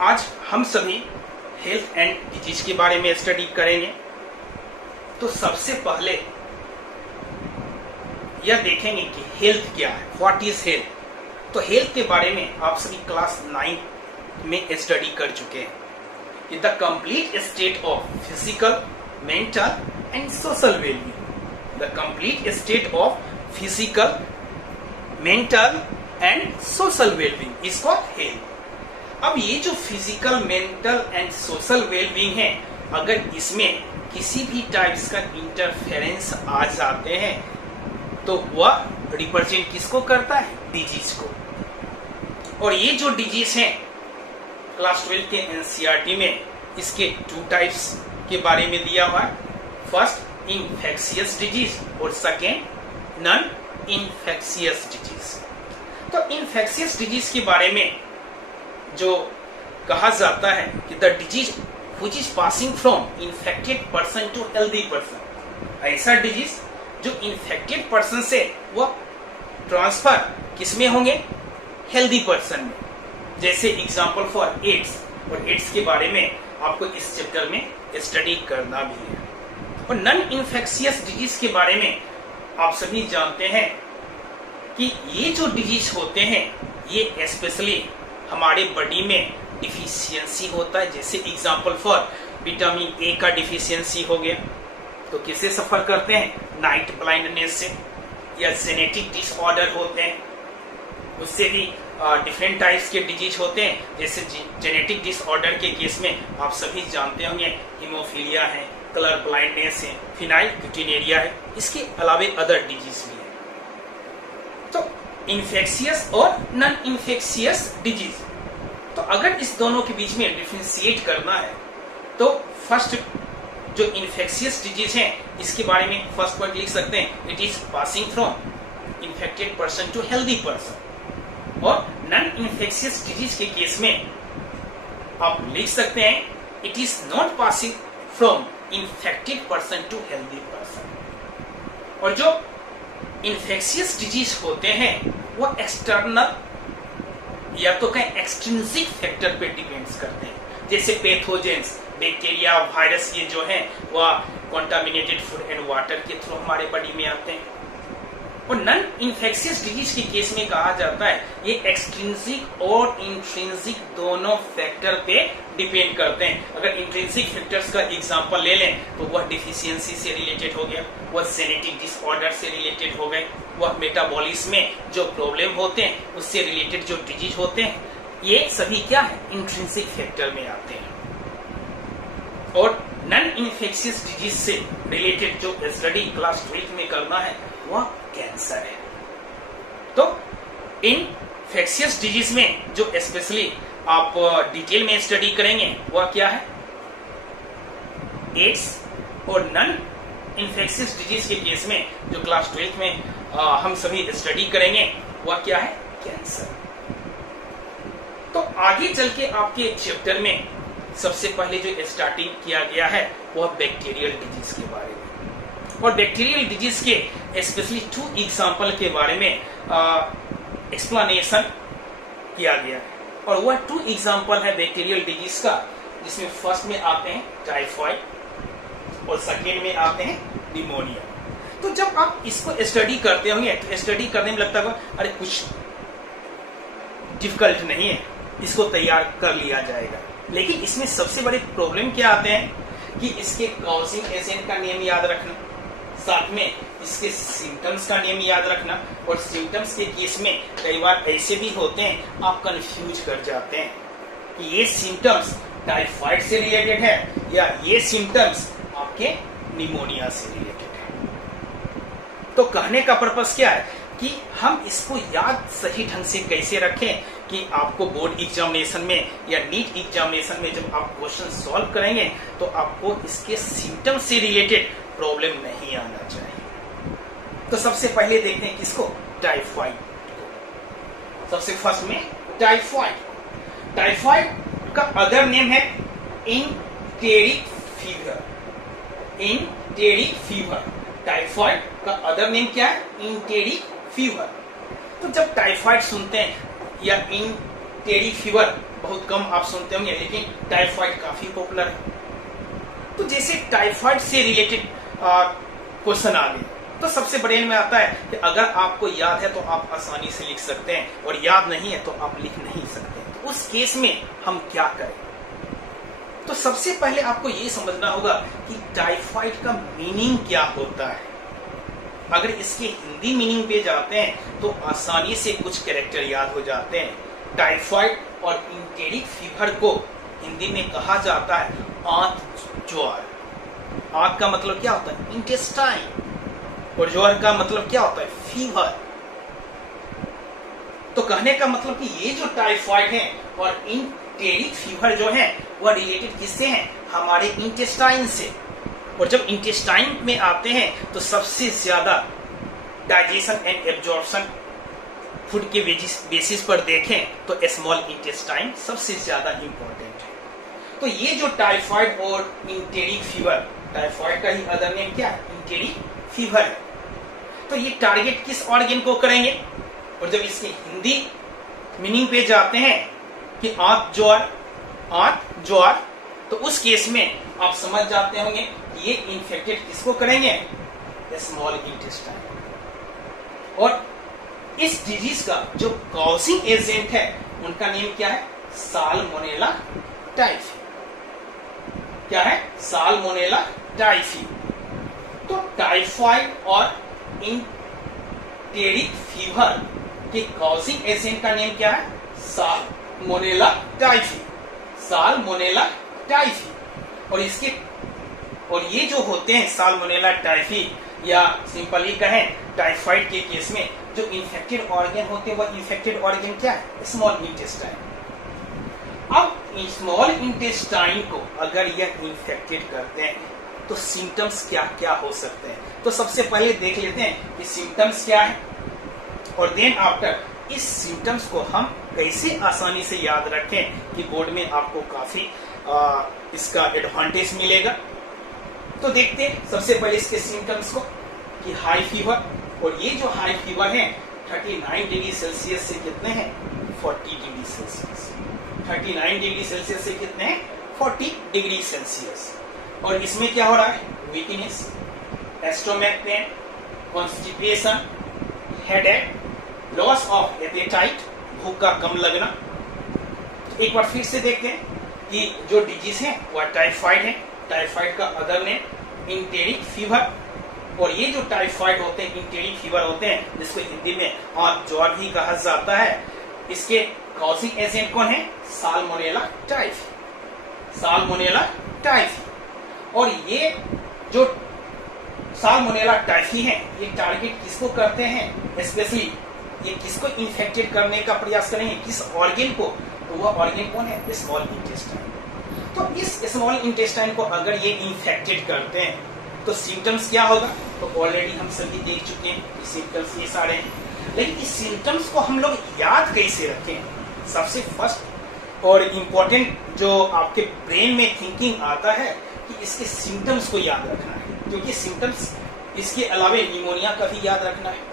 आज हम सभी हेल्थ एंड डिजीज के बारे में स्टडी करेंगे। तो सबसे पहले यह देखेंगे कि हेल्थ क्या है, व्हाट इज हेल्थ। तो हेल्थ के बारे में आप सभी क्लास 9 में स्टडी कर चुके हैं। The complete state of physical, mental and social wellbeing. The complete state of physical, mental and social wellbeing is called health. अब ये जो physical, mental and social wellbeing है, अगर इसमें किसी भी टाइप्स का इंटरफेरेंस आ जाते हैं तो वह रिप्रेजेंट किसको करता है? डिजीज को। और ये जो डिजीज है क्लास 12 के एनसीईआरटी में इसके 2 टाइप्स के बारे में दिया हुआ है। फर्स्ट इन्फेक्शियस डिजीज और सेकेंड नॉन इन्फेक्शियस डिजीज। तो इन्फेक्शियस डिजीज के बारे में जो कहा जाता है कि the disease which is passing from infected person to healthy person. ऐसा डिजीज जो इन्फेक्टेड पर्सन से वह ट्रांसफर किसमें होंगे? हेल्दी पर्सन में। जैसे एग्जांपल फॉर एड्स, और एड्स के बारे में आपको इस चैप्टर में स्टडी करना भी है। और नॉन इन्फेक्शियस डिजीज के बारे में आप सभी जानते हैं कि ये जो डिजीज होते हैं ये स्पेशली हमारे बॉडी में डिफिशियंसी होता है। जैसे एग्जांपल फॉर विटामिन ए का डिफिशियंसी हो गया तो किससे सफर करते हैं? नाइट ब्लाइंडनेस से। या जेनेटिक डिसऑर्डर होते हैं, उससे भी डिफरेंट टाइप्स के डिजीज होते हैं। जैसे जेनेटिक डिसऑर्डर के केस में आप सभी जानते होंगे हीमोफीलिया है, कलर ब्लाइंडनेस है, फिनाइलक्यूटिनेरिया है। इसके अलावे अदर डिजीज भी है। तो इन्फेक्शियस और नॉन इन्फेक्शियस डिजीज, तो अगर इस दोनों के बीच में डिफरेंशिएट करना है तो फर्स्ट जो इन्फेक्शियस डिजीज है इसके बारे में फर्स्ट पॉइंट लिख सकते हैं, it is passing from infected person to healthy person. और नॉन इन्फेक्शियस डिजीज के केस में आप लिख सकते हैं, it is not passing from infected person to healthy person. और जो इन्फेक्शियस डिजीज होते हैं वो एक्सटर्नल या तो कहीं एक्सट्रिंसिक फैक्टर पे डिपेंड्स करते हैं। जैसे पैथोजेंस, बैक्टीरिया, वायरस, ये जो है वह कॉन्टामिनेटेड फूड एंड वाटर के थ्रू हमारे बॉडी में आते हैं। और नॉन इन्फेक्शियस डिजीज के केस में कहा जाता है ये एक्सट्रिंसिक और इंट्रिंसिक दोनों फैक्टर पे डिपेंड करते हैं। अगर इंट्रिंसिक फैक्टर्स का एग्जांपल ले लें तो वह डिफिशियंसी से रिलेटेड हो गया, वह जेनेटिक डिसऑर्डर से रिलेटेड हो गए, वह मेटाबॉलिज्म में जो प्रॉब्लम होते हैं उससे रिलेटेड जो डिजीज होते हैं, ये सभी क्या है? इंट्रिंसिक फैक्टर में आते हैं। और नॉन इन्फेक्शियस डिजीज से रिलेटेड जो स्टडी क्लास 12 में करना है वह कैंसर है। तो इन्फेक्शियस डिजीज में जो स्पेशली आप डिटेल में स्टडी करेंगे वह क्या है? एड्स। और नॉन इन्फेक्शियस डिजीज के केस में जो क्लास 12 में हम सभी स्टडी करेंगे वह क्या है? कैंसर। तो आगे चल के आपके चैप्टर में सबसे पहले जो स्टार्टिंग किया गया है वह बैक्टीरियल डिजीज के बारे में। और बैक्टीरियल डिजीज के स्पेशली 2 एग्जांपल के बारे में एक्सप्लेनेशन किया गया है। और वह 2 एग्जांपल है बैक्टीरियल डिजीज का, जिसमें फर्स्ट में आते हैं टाइफाइड और सेकेंड में आते हैं निमोनिया। तो जब आप इसको स्टडी करते होंगे तो स्टडी करने में लगता है अरे कुछ डिफिकल्ट नहीं है, इसको तैयार कर लिया जाएगा। लेकिन इसमें सबसे बड़े प्रॉब्लम क्या आते हैं कि इसके कॉजिंग एजेंट का नेम याद रखना, साथ में इसके सिम्टम्स का नेम याद रखना। और सिम्टम्स के केस में कई बार ऐसे भी होते हैं आप कंफ्यूज कर जाते हैं कि ये सिम्टम्स टाइफाइड से रिलेटेड है या ये सिम्टम्स आपके निमोनिया से रिलेटेड है। तो कहने का पर्पस क्या है कि हम इसको याद सही ढंग से कैसे रखें कि आपको बोर्ड एग्जामिनेशन में या नीट एग्जामिनेशन में जब आप क्वेश्चन सॉल्व करेंगे तो आपको इसके सिम्टम से रिलेटेड प्रॉब्लम नहीं आना चाहिए। तो सबसे पहले देखते हैं किसको? टाइफाइड को। सबसे फर्स्ट में टाइफाइड। टाइफाइड का अदर नेम है enteric fever. Enteric fever. Typhoid का अदर नेम क्या है? Enteric fever. तो जब टाइफाइड सुनते हैं या टेरी फीवर बहुत कम आप सुनते होंगे, लेकिन टाइफाइड काफी पॉपुलर है। तो जैसे टाइफाइड से रिलेटेड क्वेश्चन आ गए तो सबसे ब्रेन में आता है कि अगर आपको याद है तो आप आसानी से लिख सकते हैं, और याद नहीं है तो आप लिख नहीं सकते। तो उस केस में हम क्या करें? तो सबसे पहले आपको ये समझना होगा कि टाइफाइड का मीनिंग क्या होता है। अगर इसके हिंदी मीनिंग पे जाते हैं तो आसानी से कुछ कैरेक्टर याद हो जाते हैं। टाइफाइड और इंटेरिक फीवर को हिंदी में कहा जाता है आंत ज्वार। आंत का मतलब क्या होता है? इंटेस्टाइन। और ज्वार का मतलब क्या होता है? फीवर। तो कहने का मतलब कि ये जो टाइफाइड है और इंटेरिक फीवर जो है वह रिलेटेड किससे हैं? हमारे इंटेस्टाइन से। और जब इंटेस्टाइन में आते हैं तो सबसे ज्यादा डाइजेशन एंड एब्जॉर्प्शन फूड के बेसिस पर देखें तो स्मॉल इंटेस्टाइन सबसे ज्यादा इंपॉर्टेंट है। तो ये जो टाइफाइड और इंटेरिक फीवर, टाइफाइड का ही अदर नेम क्या है? इंटेरिक फीवर है। तो ये टारगेट किस ऑर्गन को करेंगे? और जब इसके हिंदी मीनिंग पे जाते हैं कि आंत ज्वार, तो उस केस में आप समझ जाते होंगे कि ये इन्फेक्टेड किसको करेंगे? Small intestine. और इस डिजीज का जो कॉजिंग एजेंट है उनका नेम क्या है? Salmonella typhi. क्या है? Salmonella typhi. तो टाइफाइड और इंटेरिक फीवर के कॉजिंग एजेंट का नेम क्या है? Salmonella typhi. Salmonella typhi. और ये जो होते हैं साल्मोनेला टाइफी, या सिंपली कहें टाइफाइड के केस में जो इन्फेक्टेड ऑर्गन होते हैं वह इन्फेक्टेड ऑर्गन क्या है? Small intestine. अब स्मॉल इंटेस्टाइन को अगर यह इन्फेक्टेड करते हैं तो सिम्टम्स क्या क्या हो सकते हैं? तो सबसे पहले देख लेते हैं कि सिम्टम्स क्या है, और देन आफ्टर इस सिम्टम्स को हम कैसे आसानी से याद रखें कि बोर्ड में आपको काफी इसका एडवांटेज मिलेगा। तो देखते हैं सबसे पहले इसके सिम्टम्स को कि हाई फीवर। और ये जो हाई फीवर है 39 डिग्री सेल्सियस से कितने हैं? 40 डिग्री सेल्सियस। 39 डिग्री सेल्सियस से कितने हैं? 40 डिग्री सेल्सियस। और इसमें क्या हो रहा है? Weakness, stomach pain, constipation, headache, loss of appetite, भूख का कम लगना। तो एक बार फिर से देखते हैं कि जो डिजीज है वह टाइफाइड है। टाइफाइड का अदर नेम इंटेरिक फीवर। और ये जो टाइफाइड होते हैं, इंटेरिक फीवर होते हैं, जिसको हिंदी में आंत ज्वार भी कहा जाता है, इसके कॉजिंग एजेंट कौन है? Salmonella typhi. Salmonella typhi. और ये जो साल्मोनेला टाइफी है ये टारगेट किसको करते हैं? स्पेशली ये किसको इन्फेक्टेड करने का प्रयास करेंगे? किस ऑर्गन को? तो वह ऑर्गन कौन है? Small intestine. तो इस स्मॉल इंटेस्टाइन को अगर ये इन्फेक्टेड करते हैं तो सिम्टम्स क्या होगा? तो ऑलरेडी हम सभी देख चुके हैं कि सिम्टम्स ये सारे हैं। लेकिन इस सिम्टम्स को हम लोग याद कैसे रखें? सबसे फर्स्ट और इम्पोर्टेंट जो आपके ब्रेन में थिंकिंग आता है कि इसके सिम्टम्स को याद रखना है, क्योंकि सिम्टम्स इसके अलावे निमोनिया का भी याद रखना है।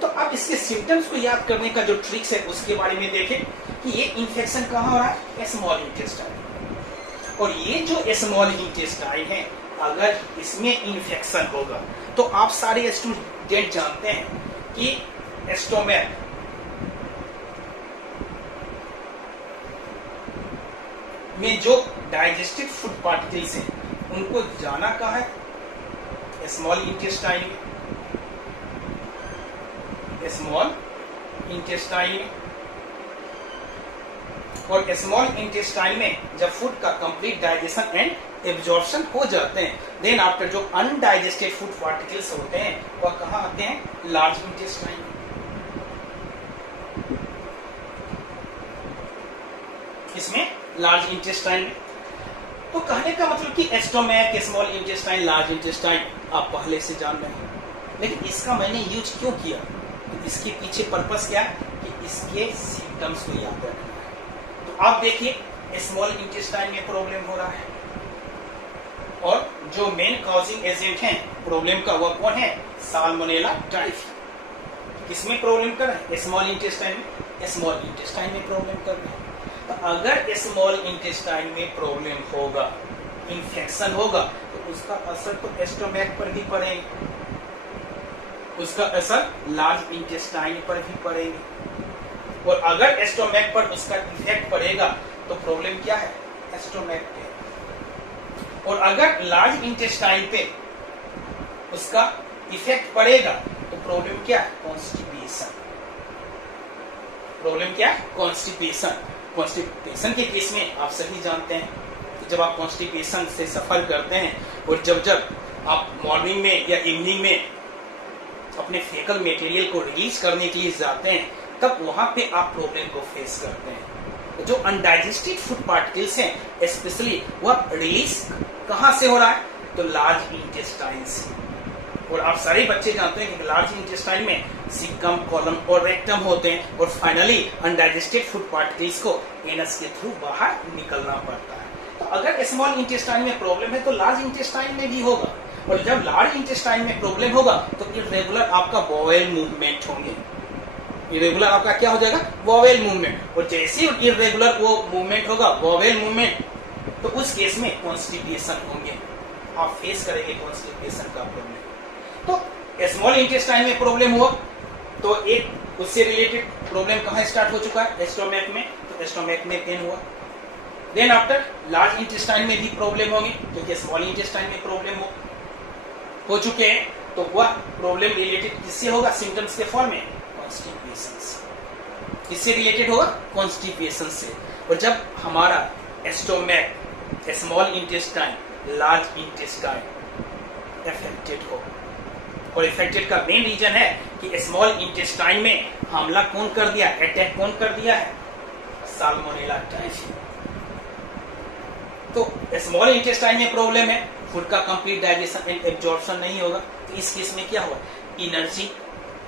तो अब इसके सिम्टम्स को याद करने का जो ट्रिक्स है उसके बारे में देखें कि ये इन्फेक्शन कहाँ हो रहा है? Small intestine. और ये जो स्मॉल इंटेस्टाइन है अगर इसमें इन्फेक्शन होगा तो आप सारे स्टूडेंट जानते हैं कि स्टोमक में जो डाइजेस्टिव फूड पार्टिकल्स हैं उनको जाना कहाँ है? स्मॉल इंटेस्टाइन में। स्मॉल इंटेस्टाइन में। और स्मॉल इंटेस्टाइन में जब फूड का कंप्लीट डाइजेशन एंड एब्जॉर्प्शन हो जाते हैं, देन आफ्टर जो अनडाइजेस्टेड फूड पार्टिकल्स होते हैं वह कहाँ आते हैं? लार्ज इंटेस्टाइन में। इसमें लार्ज इंटेस्टाइन में। तो कहने का मतलब कि एस्टोमैक, स्मॉल इंटेस्टाइन, लार्ज इंटेस्टाइन आप पहले से जान रहे हैं, लेकिन इसका मैंने यूज क्यों किया? तो इसके पीछे पर्पस क्या है कि इसके सिम्टम्स को याद रखना है। तो आप देखिए स्मॉल इंटेस्टाइन में प्रॉब्लम हो रहा है और जो मेन कॉजिंग एजेंट है प्रॉब्लम का वह कौन है? Salmonella typhi. किसमें प्रॉब्लम कर रहा है? स्मॉल इंटेस्टाइन में। स्मॉल इंटेस्टाइन में प्रॉब्लम कर रहा है। तो अगर स्मॉल इंटेस्टाइन में प्रॉब्लम होगा, इन्फेक्शन होगा, तो उसका असर तो स्टोमैक पर भी पड़ेगा, उसका असर लार्ज इंटेस्टाइन पर भी पड़ेगा। और अगर स्टोमैक पर उसका इफेक्ट पड़ेगा तो प्रॉब्लम क्या है? स्टोमैक पे। और अगर लार्ज इंटेस्टाइन पे उसका इफेक्ट पड़ेगा तो प्रॉब्लम क्या है? कॉन्स्टिपेशन। प्रॉब्लम क्या है? कॉन्स्टिपेशन। कॉन्स्टिपेशन के केस में आप सभी जानते हैं कि जब आप कॉन्स्टिपेशन से सफर करते हैं और जब आप मॉर्निंग में या इवनिंग में अपने फेकल मटेरियल को रिलीज करने के लिए जाते हैं, तब वहां पे आप प्रॉब्लम को फेस करते हैं। जो अनडाइजेस्टेड फूड पार्टिकल्स हैं स्पेशली वह रिलीज कहां से हो रहा है? तो लार्ज इंटेस्टाइन से। और आप सारे बच्चे जानते हैं कि लार्ज इंटेस्टाइन में सीकम, कॉलम और रेक्टम होते हैं और फाइनली अनडाइजेस्टेड फूड पार्टिकल्स को एनस के थ्रू बाहर निकलना पड़ता है। तो अगर स्मॉल इंटेस्टाइन में प्रॉब्लम है तो लार्ज इंटेस्टाइन में भी होगा। और जब लार्ज इंटेस्टाइन में प्रॉब्लम होगा तो इर्रेगुलर आपका बॉवेल मूवमेंट होंगे। इरेगुलर आपका क्या हो जाएगा? Vowel movement. और जैसे इरेगुलर वो मूवमेंट होगा, वॉवेल मूवमेंट, तो उस केस में कॉन्स्टिपेशन होंगे, आप फेस करेंगे कॉन्स्टिपेशन का प्रॉब्लम। तो स्मॉल इंटेस्टाइन में प्रॉब्लम हुआ तो एक उससे रिलेटेड प्रॉब्लम कहां स्टार्ट हो चुका है? स्टोमैक में। तो स्टोमैक में पेन हुआ। देन आफ्टर लार्ज इंटेस्टाइन में भी प्रॉब्लम होंगे क्योंकि स्मॉल इंटेस्टाइन में प्रॉब्लम हो चुके हैं। तो वह प्रॉब्लम रिलेटेड किससे होगा? सिम्टम्स के फॉर्म में कॉन्स्टिपेशन से। किससे रिलेटेड होगा? कॉन्स्टिपेशन से। और जब हमारा stomach, small intestine, large intestine affected हो, और इफेक्टेड का मेन रीजन है कि स्मॉल इंटेस्टाइन में हमला कौन कर दिया? अटैक कौन कर दिया है? Salmonella typhi. तो स्मॉल इंटेस्टाइन में प्रॉब्लम है, फूड का कंप्लीट डाइजेशन एंड एब्जॉर्प्शन नहीं होगा। तो इस केस में क्या हुआ? एनर्जी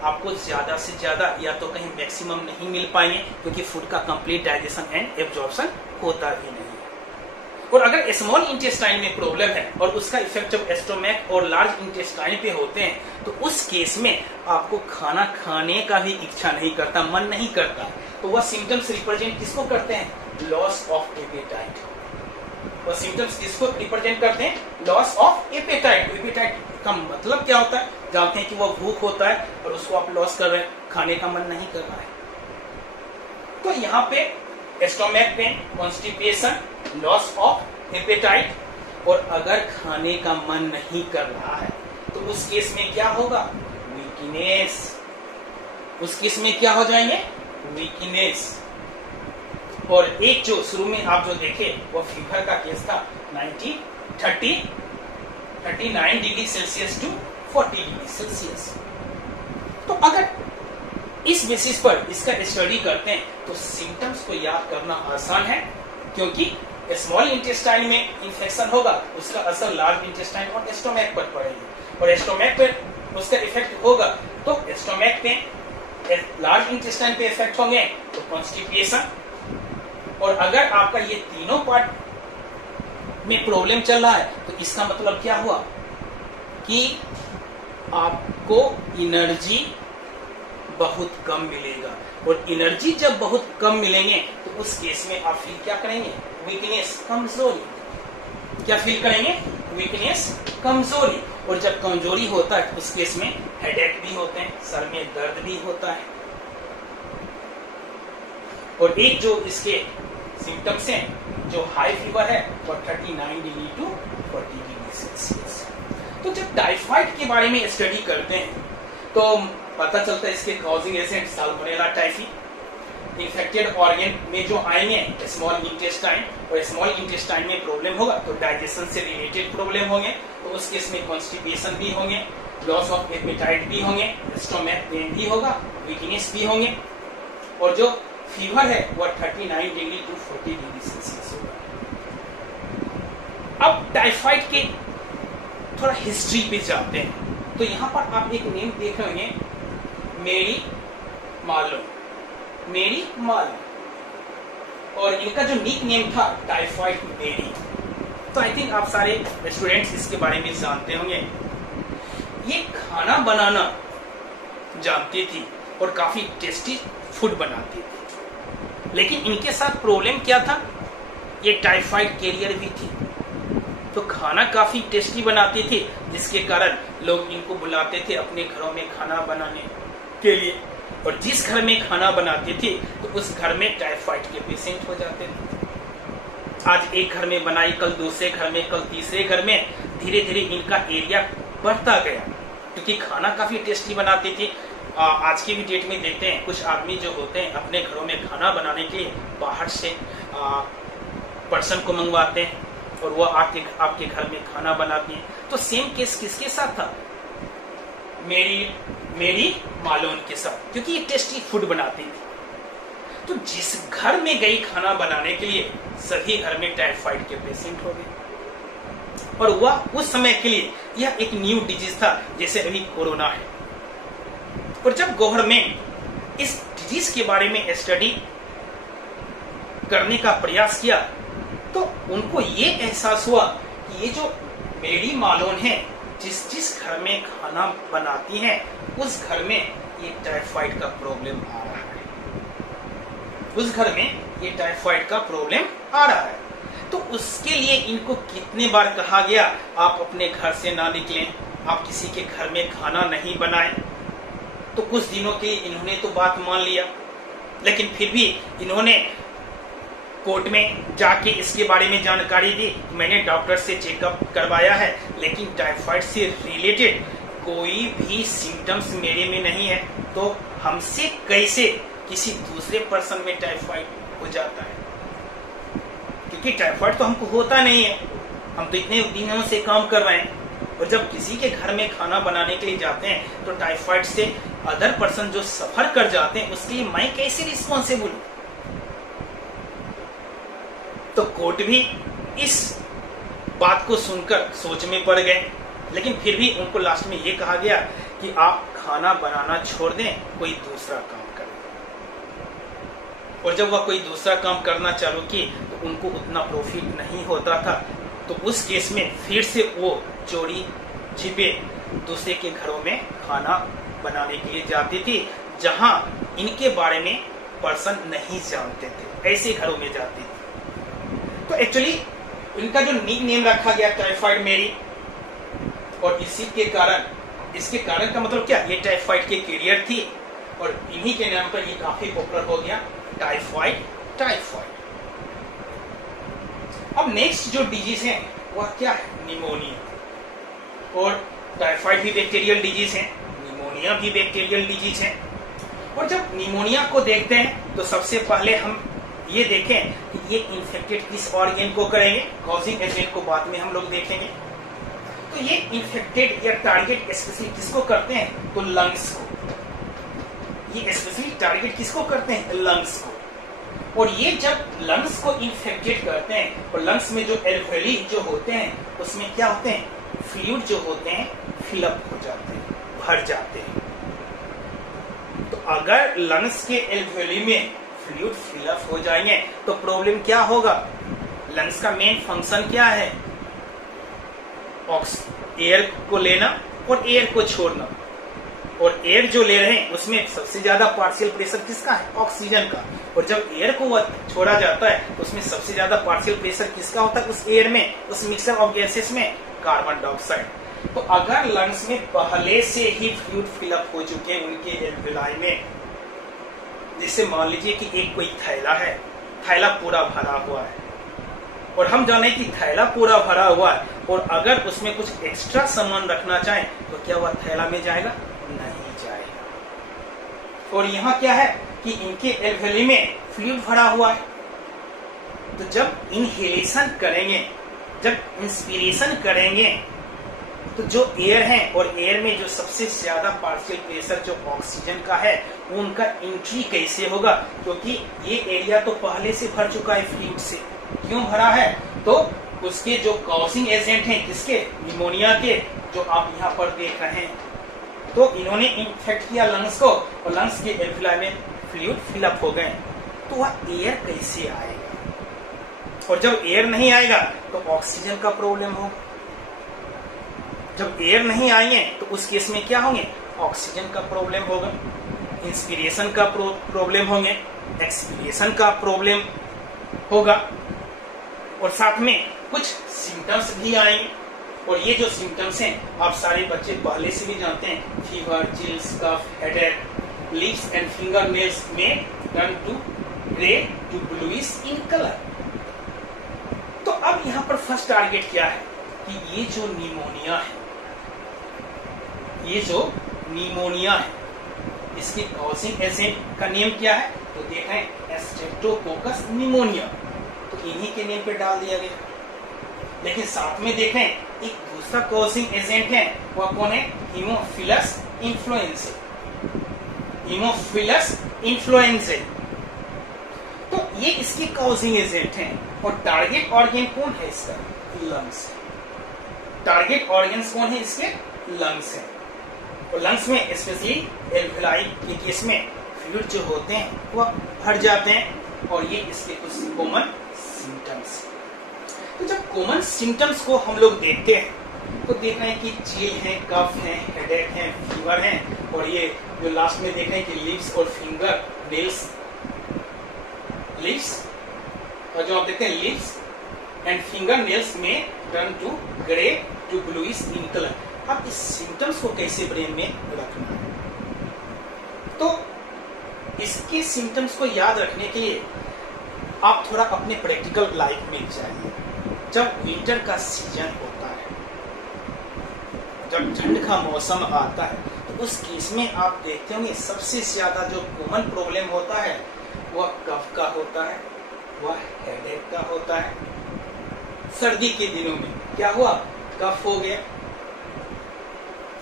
आपको ज्यादा से ज्यादा या तो कहीं मैक्सिमम नहीं मिल पाएंगे क्योंकि फूड का कंप्लीट डाइजेशन एंड एब्जॉर्प्शन होता ही नहीं। और अगर स्मॉल इंटेस्टाइन में प्रॉब्लम है और उसका इफेक्ट जब स्टोमैक और लार्ज इंटेस्टाइन पे होते हैं तो उस केस में आपको खाना खाने का भी इच्छा नहीं करता, मन नहीं करता। तो वह सिम्टम्स रिप्रेजेंट किसको करते हैं? Loss of apatite. वह सिम्टम्स किसको रिप्रेजेंट करते हैं? Loss of apatite. एपेटाइट का मतलब क्या होता है? जानते हैं कि वह भूख होता है और उसको आप लॉस कर रहे हैं, खाने का मन नहीं कर रहा है। तो यहाँ पे stomach pain, constipation, loss of appetite, और अगर खाने का मन नहीं कर रहा है तो उस केस में क्या होगा? वीकनेस। उस केस में क्या हो जाएंगे? वीकनेस। और एक जो शुरू में आप जो देखे वो फीवर का केस था 39 degree Celsius to 40 degree Celsius. तो अगर इस बेसिस पर इसका स्टडी करते हैं तो सिम्टम्स को याद करना आसान है क्योंकि स्मॉल इंटेस्टाइन में इंफेक्शन होगा, उसका असर लार्ज इंटेस्टाइन और स्टोमैक पर पड़ेगी, और स्टोमैक पर उसका इफेक्ट होगा तो स्टोमैक पे, लार्ज इंटेस्टाइन पे इफेक्ट होंगे तो कॉन्स्टिपेशन। और अगर आपका ये तीनों पार्ट में प्रॉब्लम चल रहा है तो इसका मतलब क्या हुआ कि आपको एनर्जी बहुत कम मिलेगा, और एनर्जी जब बहुत कम मिलेंगे तो उस केस में आप फील क्या करेंगे? वीकनेस, कमजोरी। क्या फील करेंगे? वीकनेस, कमजोरी। और जब कमजोरी होता है तो उस केस में हेडेक भी होते हैं, सर में दर्द भी होता है। और एक जो इसके सिम्टम्स हैं, जो हाई फीवर है वो 39 डिग्री टू 40 डिग्री सेल्सियस। तो जब टाइफाइड के बारे में स्टडी करते हैं तो पता चलता है इसके causing agent salmonella typhi. Infected organ में जो आएंगे स्मॉल इंटेस्टाइन, और स्मॉल इंटेस्टाइन में प्रॉब्लम होगा तो डाइजेशन से रिलेटेड प्रॉब्लम होंगे, तो उस केस में कॉन्स्टिपेशन भी होंगे, लॉस ऑफ एपेटाइट भी होंगे, स्टोमैक पेन भी होगा, वीकनेस भी होंगे, और जो फीवर है वो 39 डिग्री टू 40 डिग्री सेल्सियस होगा। अब टाइफाइड के थोड़ा हिस्ट्री पे जाते हैं तो यहाँ पर आप एक नेम देख रहे होंगे, मेरी मालो, और इनका जो निक नेम था टाइफाइड मेरी। तो आई थिंक आप सारे स्टूडेंट्स इसके बारे में जानते होंगे। ये खाना बनाना जानती थी और काफी टेस्टी फूड बनाती थी। लेकिन इनके साथ प्रॉब्लम क्या था, ये टाइफाइड कैरियर भी थी। तो खाना काफी टेस्टी बनाते थे, जिसके कारण लोग इनको बुलाते थे अपने घरों में खाना बनाने के लिए। और जिस घर में खाना बनाते थे तो उस घर में टाइफाइड के पेशेंट हो जाते थे। आज एक घर में बनाई, कल दूसरे घर में, कल तीसरे घर में, धीरे धीरे इनका एरिया बढ़ता गया, क्योंकि खाना काफी टेस्टी बनाते थे। आज की भी डेट में देखते हैं कुछ आदमी जो होते हैं अपने घरों में खाना बनाने के लिए बाहर से पर्सन को मंगवाते हैं और वो आपके घर में खाना बनाती हैं। तो सेम केस किसके साथ था, मेरी मालोन के साथ, क्योंकि ये टेस्टी फूड बनाती थी। तो जिस घर में गई खाना बनाने के लिए सभी घर में टाइफाइड के पेशेंट हो गए। और वह उस समय के लिए यह एक न्यू डिजीज था, जैसे अभी कोरोना है। और जब गवर्नमेंट इस डिजीज के बारे में स्टडी करने का प्रयास किया तो उनको ये एहसास हुआ कि ये जो मेरी मालोन है, जिस घर में खाना बनाती हैं उस घर में ये टाइफाइड का प्रॉब्लम आ रहा है, उस घर में ये टाइफाइड का प्रॉब्लम आ रहा है। तो उसके लिए इनको कितने बार कहा गया आप अपने घर से ना निकलें, आप किसी के घर में खाना नहीं बनाएं। तो कुछ दिनों के लिए इन्होंने तो बात मान लिया, लेकिन फिर भी इन्होंने कोर्ट में जाके इसके बारे में जानकारी दी। मैंने डॉक्टर से चेकअप करवाया है, लेकिन टाइफाइड से रिलेटेड कोई भी सिम्टम्स मेरे में नहीं है, तो हमसे कैसे किसी दूसरे पर्सन में टाइफाइड हो जाता है, क्योंकि टाइफाइड तो हमको होता नहीं है, हम तो इतने दिनों से काम कर रहे हैं। और जब किसी के घर में खाना बनाने के लिए जाते हैं तो टाइफाइड से अदर पर्सन जो सफर कर जाते हैं उसके लिए मैं कैसे रिस्पॉन्सिबल। तो कोर्ट भी इस बात को सुनकर सोच में पड़ गए, लेकिन फिर भी उनको लास्ट में ये कहा गया कि आप खाना बनाना छोड़ दें, कोई दूसरा काम करें। और जब वह कोई दूसरा काम करना चालू की तो उनको उतना प्रॉफिट नहीं होता था। तो उस केस में फिर से वो चोरी छिपे दूसरे के घरों में खाना बनाने के लिए जाती थी, जहां इनके बारे में पर्सन नहीं जानते थे, ऐसे घरों में जाती थी। तो एक्चुअली इनका जो निक नेम रखा गया टाइफाइड मेरी, और इसी के कारण, इसके कारण का मतलब क्या, ये टाइफाइड के कैरियर थी और इन्हीं के नाम पर ये काफी पॉपुलर हो गया, टाइफाइड। अब नेक्स्ट जो डिजीज है वह क्या है, निमोनिया। और टाइफाइड भी बैक्टीरियल डिजीज है, निमोनिया भी बैक्टीरियल डिजीज है। और जब निमोनिया को देखते हैं तो सबसे पहले हम ये देखें कि ये इन्फेक्टेड किस ऑर्गन को करेंगे, कॉजिंग एजेंट को बाद में हम लोग देखेंगे। तो ये इन्फेक्टेड या टारगेट स्पेशली किसको करते हैं, तो लंग्स को। ये स्पेशली टारगेट किसको करते हैं, लंग्स को। और ये जब लंग्स को इन्फेक्टेड करते हैं और लंग्स में जो एल्वेली जो होते हैं उसमें क्या होते हैं, फ्लूइड जो होते हैं फिलअप हो जाते हैं, भर जाते हैं। तो अगर लंग्स के एल्वेली में फ्लूइड फिलअप हो जाएंगे तो प्रॉब्लम क्या होगा, लंग्स का मेन फंक्शन क्या है, एयर को लेना और एयर को छोड़ना। और एयर जो ले रहे हैं उसमें सबसे ज्यादा पार्शियल प्रेशर किसका है, ऑक्सीजन का। और जब एयर को वह छोड़ा जाता है तो उसमें सबसे ज्यादा पार्शियल प्रेशर किसका होता है, उस एयर में, उस मिक्सचर ऑफ गैसेस में, कार्बन डाइऑक्साइड। तो अगर लंग्स में पहले से ही फ्लूइड फिलअप हो चुके हैं उनके एल्वेलाई में, जैसे मान लीजिए कि एक कोई थैला है, थैला पूरा भरा हुआ है और हम जाने कि थैला पूरा भरा हुआ है और अगर उसमें कुछ एक्स्ट्रा सामान रखना चाहें तो क्या वह थैला में जाएगा, नहीं जाएगा। और यहाँ क्या है कि इनके एल्वेली में फ्लूइड भरा हुआ है। तो जब इनहेलेशन करेंगे, जब इंस्पिरेशन करेंगे तो जो एयर है और एयर में जो सबसे ज्यादा पार्शियल प्रेशर जो ऑक्सीजन का है वो उनका एंट्री कैसे होगा, क्योंकि ये एरिया तो पहले से भर चुका है फ्लूइड से। क्यों भरा है, तो उसके जो कॉजिंग एजेंट हैं किसके, निमोनिया के, जो आप यहाँ पर देख रहे हैं। तो इन्होंने इन्फेक्ट किया लंग्स को और लंग्स के एल्वेलाई में फ्लूइड फिलअप हो गए। तो वह एयर कैसे आएगा, और जब एयर नहीं आएगा तो ऑक्सीजन का प्रॉब्लम होगा। जब एयर नहीं आएंगे तो उस केस में क्या होंगे, ऑक्सीजन का प्रॉब्लम होगा, इंस्पिरेशन का प्रॉब्लम होंगे, एक्सपीरिएशन का प्रॉब्लम होगा और साथ में कुछ सिम्टम्स भी आएंगे। और ये जो सिम्टम्स हैं आप सारे बच्चे पहले से भी जानते हैं, fever, chills, cough, headache, lips and finger nails में turn to grey to bluish in colour. तो अब यहाँ पर फर्स्ट टारगेट क्या है कि ये जो निमोनिया है, इसकी कॉजिंग एजेंट का नेम क्या है? तो देखें स्ट्रेप्टोकोकस निमोनिया, तो इन्हीं के नेम पे डाल दिया गया। लेकिन साथ में देखें एक दूसरा कॉजिंग एजेंट है, वह कौन है? हीमोफिलस इन्फ्लुएंजाe। तो ये इसकी कॉजिंग एजेंट हैं। और टारगेट ऑर्गन कौन है इसका? लंग्स। टारगेट ऑर्गन्स कौन है इसके? लंग्स है। और लंग्स में स्पेशली एल्वेलाई के केस में फ्लूइड जो होते हैं वह भर जाते हैं और ये इसके कुछ कॉमन सिम्टम्स। तो जब कॉमन सिम्टम्स को हम लोग देखते हैं तो देख रहे हैं कि चील है, कफ है, हेडेक है, फीवर है और ये जो लास्ट में देख रहे हैं कि लिप्स और फिंगर नेल्स, लिप्स और जो आप देखते हैं लिप्स एंड फिंगर नेल्स में turn to grey to bluish in colour. अब इस सिम्टम्स को कैसे ब्रेन में रखना है? तो इसके सिम्टम्स को याद रखने के लिए आप थोड़ा अपने प्रैक्टिकल लाइफ में जाइए। जब विंटर का सीजन होता है, जब ठंड का मौसम आता है, तो उस केस में आप देखते होंगे सबसे ज्यादा जो कॉमन प्रॉब्लम होता है वह कफ का होता है, वह हेडेक का होता है। सर्दी के दिनों में क्या हुआ? कफ हो गया,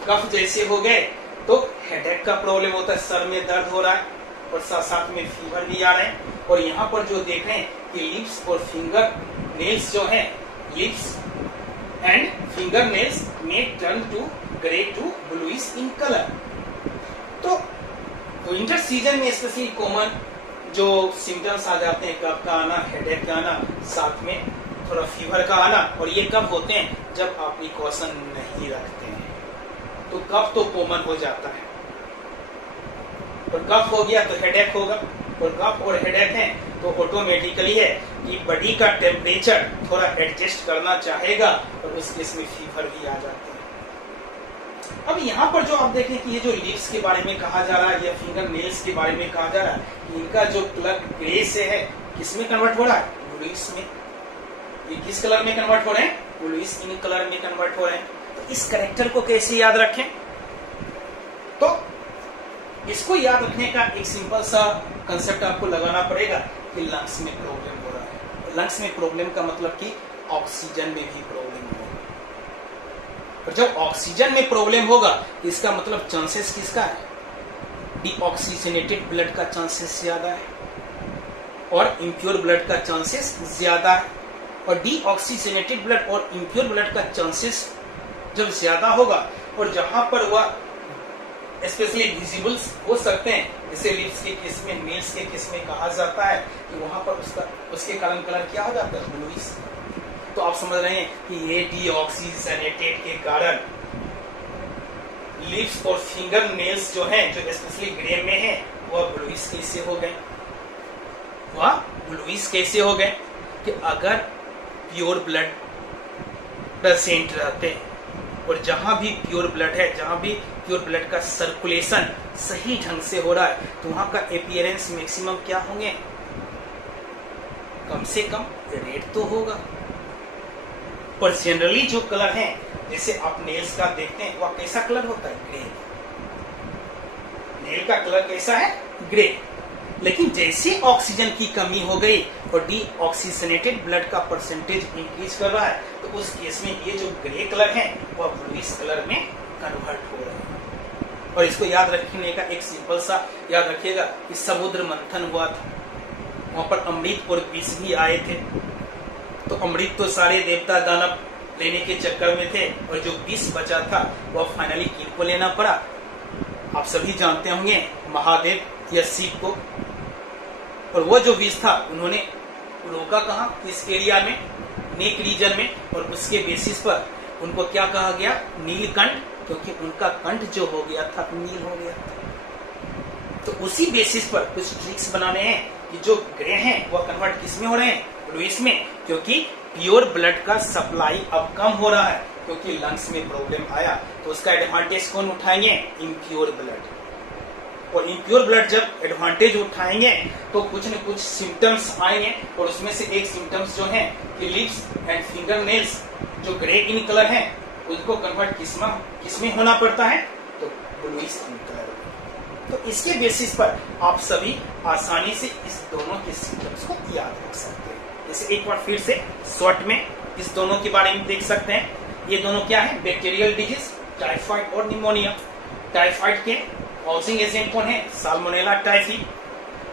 कफ जैसे हो गए तो हेडेक का प्रॉब्लम होता है, सर में दर्द हो रहा है और साथ साथ में फीवर भी आ रहे हैं। और यहाँ पर जो देख रहे हैं कि लिप्स और फिंगर नेल्स जो हैं, लिप्स एंड फिंगर नेल्स में turn to grey to bluish in colour. तो विंटर सीजन में स्पेशली कॉमन जो सिम्टम्स आ जाते हैं, कफ का आना, हेडेक का आना, साथ में थोड़ा फीवर का आना। और ये कब होते हैं? जब आप प्रिकॉशन नहीं रखते हैं। तो कफ तो कॉमन हो जाता है और कफ हो गया तो हेडेक होगा और कफ और हेडेक है तो ऑटोमेटिकली है कि बॉडी का टेम्परेचर थोड़ा एडजस्ट करना चाहेगा और उस केस में फीवर भी आ जाते हैं। अब यहाँ पर जो आप देखें कि ये जो लिप्स के बारे में कहा जा रहा है या फिंगर नेल्स के बारे में कहा जा रहा है, इनका जो कलर ग्रे से है किसमें कन्वर्ट हो रहा है? ब्लूइश में। ये किस कलर में कन्वर्ट हो रहे हैं? ब्लूइश इन कलर में कन्वर्ट हो रहे हैं। तो इस कैरेक्टर को कैसे याद रखें? तो इसको याद रखने का एक सिंपल सा कंसेप्ट आपको लगाना पड़ेगा कि लंग्स में प्रॉब्लम हो रहा है। लंग्स में प्रॉब्लम का मतलब कि ऑक्सीजन में भी प्रॉब्लम होगा। और जब ऑक्सीजन में प्रॉब्लम होगा इसका मतलब चांसेस किसका है? डीऑक्सीजनेटेड ब्लड का चांसेस ज्यादा है और इम्प्योर ब्लड का चांसेस ज्यादा है। और डीऑक्सीजनेटेड ब्लड और इम्प्योर ब्लड का चांसेस जब ज्यादा होगा और जहां पर वह स्पेशली विजिबल्स हो सकते हैं, जैसे लिप्स के केस में, नेल्स के केस में कहा जाता है कि वहां पर उसके कारण कलर क्या हो जाता है? ब्लूइश। तो आप समझ रहे हैं कि ये डीऑक्सीजनेटेड के कारण लिप्स और फिंगर नेल्स जो हैं, जो स्पेशली ग्रे में हैं, वह ब्लूइश कैसे हो गए? कि अगर प्योर ब्लड प्रेजेंट रहते हैं और जहां भी प्योर ब्लड है, जहां भी प्योर ब्लड का सर्कुलेशन सही ढंग से हो रहा है, तो वहां का अपीयरेंस मैक्सिमम क्या होंगे? कम से कम रेड तो होगा। पर जनरली जो कलर है, जैसे आप नेल्स का देखते हैं, वह कैसा कलर होता है? ग्रे। नेल का कलर कैसा है? ग्रे। लेकिन जैसे ऑक्सीजन की कमी हो गई और डीऑक्सीजनेटेड ब्लड का परसेंटेज इंक्रीज कर रहा है, तो उस केस में ये जो ग्रे कलर है वह ब्लूइश कलर में कन्वर्ट हो रहा है। और इसको याद रखने का एक सिंपल सा याद रखिएगा कि समुद्र मंथन हुआ था, वहां पर अमृत और विष भी आए थे। तो अमृत तो सारे देवता दानव लेने के चक्कर में थे और जो विष बचा था वह फाइनली किनको लेना पड़ा? आप सभी जानते होंगे, महादेव या शिव को। और वो जो विष था उन्होंने रोका कहाँ? किस एरिया में? नेक रीजन में। और उसके बेसिस पर उनको क्या कहा गया? नीलकंठ, क्योंकि उनका कंठ जो हो गया था नील हो गया था। तो उसी बेसिस पर कुछ ट्रिक्स बनाने हैं कि जो ग्रे हैं वह कन्वर्ट किस में हो रहे हैं, ब्लूइश में, क्योंकि प्योर ब्लड का सप्लाई अब कम हो रहा है, क्योंकि लंग्स में प्रॉब्लम आया। तो उसका एडवांटेज कौन उठाएंगे, इम्प्योर ब्लड। और इम्प्योर ब्लड जब एडवांटेज उठाएंगे तो कुछ न कुछ सिम्टम्स आएंगे, और उसमें से एक सिम्टम्स जो है कि लिप्स एंड फिंगर नेल्स जो ग्रे इन कलर है उसको कन्वर्ट किसमें होना पड़ता है, तो ब्लूइश इन कलर। तो इसके बेसिस पर आप सभी आसानी से इस दोनों के सिम्टम्स को याद रख सकते हैं। जैसे एक बार फिर से शॉर्ट में इस दोनों के बारे में देख सकते हैं। ये दोनों क्या है, बैक्टीरियल डिजीज, टाइफाइड और निमोनिया। टाइफाइड के कॉजिंग एजेंट कौन है, साल्मोनेला टाइफी।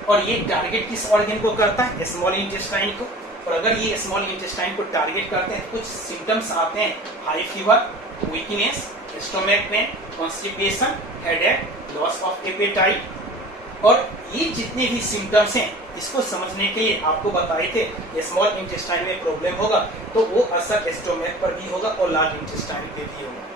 और ये टारगेट किस ऑर्गन को करता है, स्मॉल इंटेस्टाइन को। और अगर ये स्मॉल इंटेस्टाइन को टारगेट करते हैं तो कुछ सिम्टम्स आते हैं, high fever, weakness, stomach pain, constipation, headache, loss of appetite. और ये जितने भी सिम्टम्स हैं इसको समझने के लिए आपको बताए थे स्मॉल इंटेस्टाइन में प्रॉब्लम होगा तो वो असर स्टोमक पर भी होगा और लार्ज इंटेस्टाइन पे भी होगा,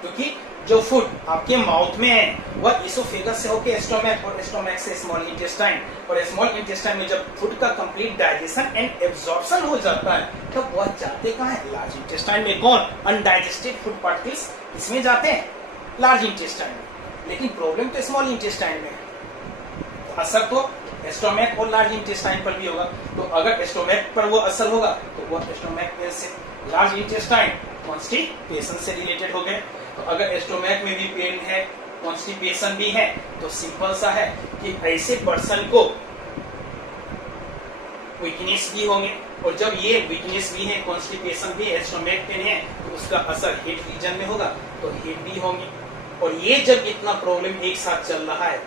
क्योंकि जो फूड आपके माउथ में है वह इसोफेगस से होकर स्टोमक और स्टोमक से स्मॉल इंटेस्टाइन, और स्मॉल इंटेस्टाइन में जब फूड का कंप्लीट डाइजेशन एंड एब्जॉर्प्शन हो जाता है तब तो वह जाते कहाँ है, लार्ज इंटेस्टाइन में। कौन, अनडाइजेस्टेड फूड पार्टिकल्स इसमें जाते हैं, लार्ज इंटेस्टाइन में। लेकिन प्रॉब्लम तो स्मॉल इंटेस्टाइन में है, तो असर तो स्टोमक और लार्ज इंटेस्टाइन पर भी होगा। तो अगर स्टोमक पर वो असर होगा तो वह स्टोमक पेन से, लार्ज इंटेस्टाइन कॉन्स्टिपेशन से रिलेटेड हो गए। तो अगर स्टोमक में भी पेन है, कॉन्स्टिपेशन भी है, तो सिंपल सा है कि ऐसे पर्सन को वीकनेस भी होंगे, और जब ये वीकनेस भी है, कॉन्स्टिपेशन भी है, स्टोमक पेन है, तो उसका असर हेड रीजन में होगा, तो हेड भी होंगे। और ये जब इतना प्रॉब्लम एक साथ चल रहा है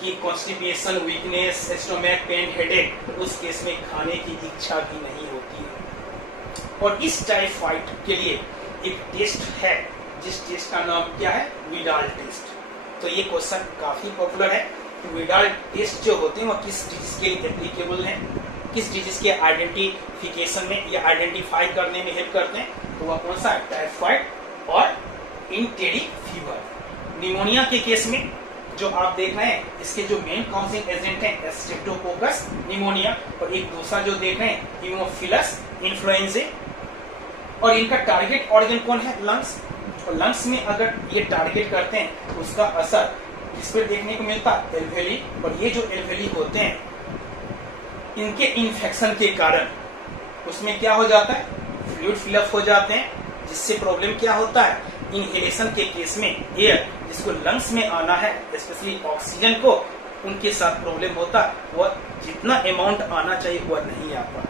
कि constipation, weakness, stomach pain, headache, तो उस केस में खाने की इच्छा भी नहीं होती है। और इस टाइफाइड के लिए एक टेस्ट है, जिस टेस्ट का नाम क्या है, विडाल टेस्ट। तो ये क्वेश्चन काफी पॉपुलर है कि विडाल टेस्ट जो होते हैं वो किस डिजीज के लिए एप्लीकेबल है, किस डिजीज के आइडेंटिफिकेशन में या आइडेंटिफाई करने में हेल्प करते हैं। तो वह कौन सा है, टाइफाइड और इंटेडी फीवर। निमोनिया के केस में जो आप देख रहे हैं इसके जो मेन कॉजिंग एजेंट है स्ट्रेप्टोकोकस निमोनिया, और एक दूसरा जो देख रहे हैं हीमोफिलस इन्फ्लुएंजा। और इनका टारगेट ऑर्गन कौन है, लंग्स। और लंग्स में अगर ये टारगेट करते हैं तो उसका असर किस पर देखने को मिलता है, एल्वेली। और ये जो एल्वेली होते हैं इनके इन्फेक्शन के कारण उसमें क्या हो जाता है, फ्लूइड फिलअप हो जाते हैं, जिससे प्रॉब्लम क्या होता है, इनहेलेशन के केस में एयर जिसको लंग्स में आना है, स्पेशली ऑक्सीजन को, उनके साथ प्रॉब्लम होता है, वह जितना अमाउंट आना चाहिए वह नहीं आ पाता।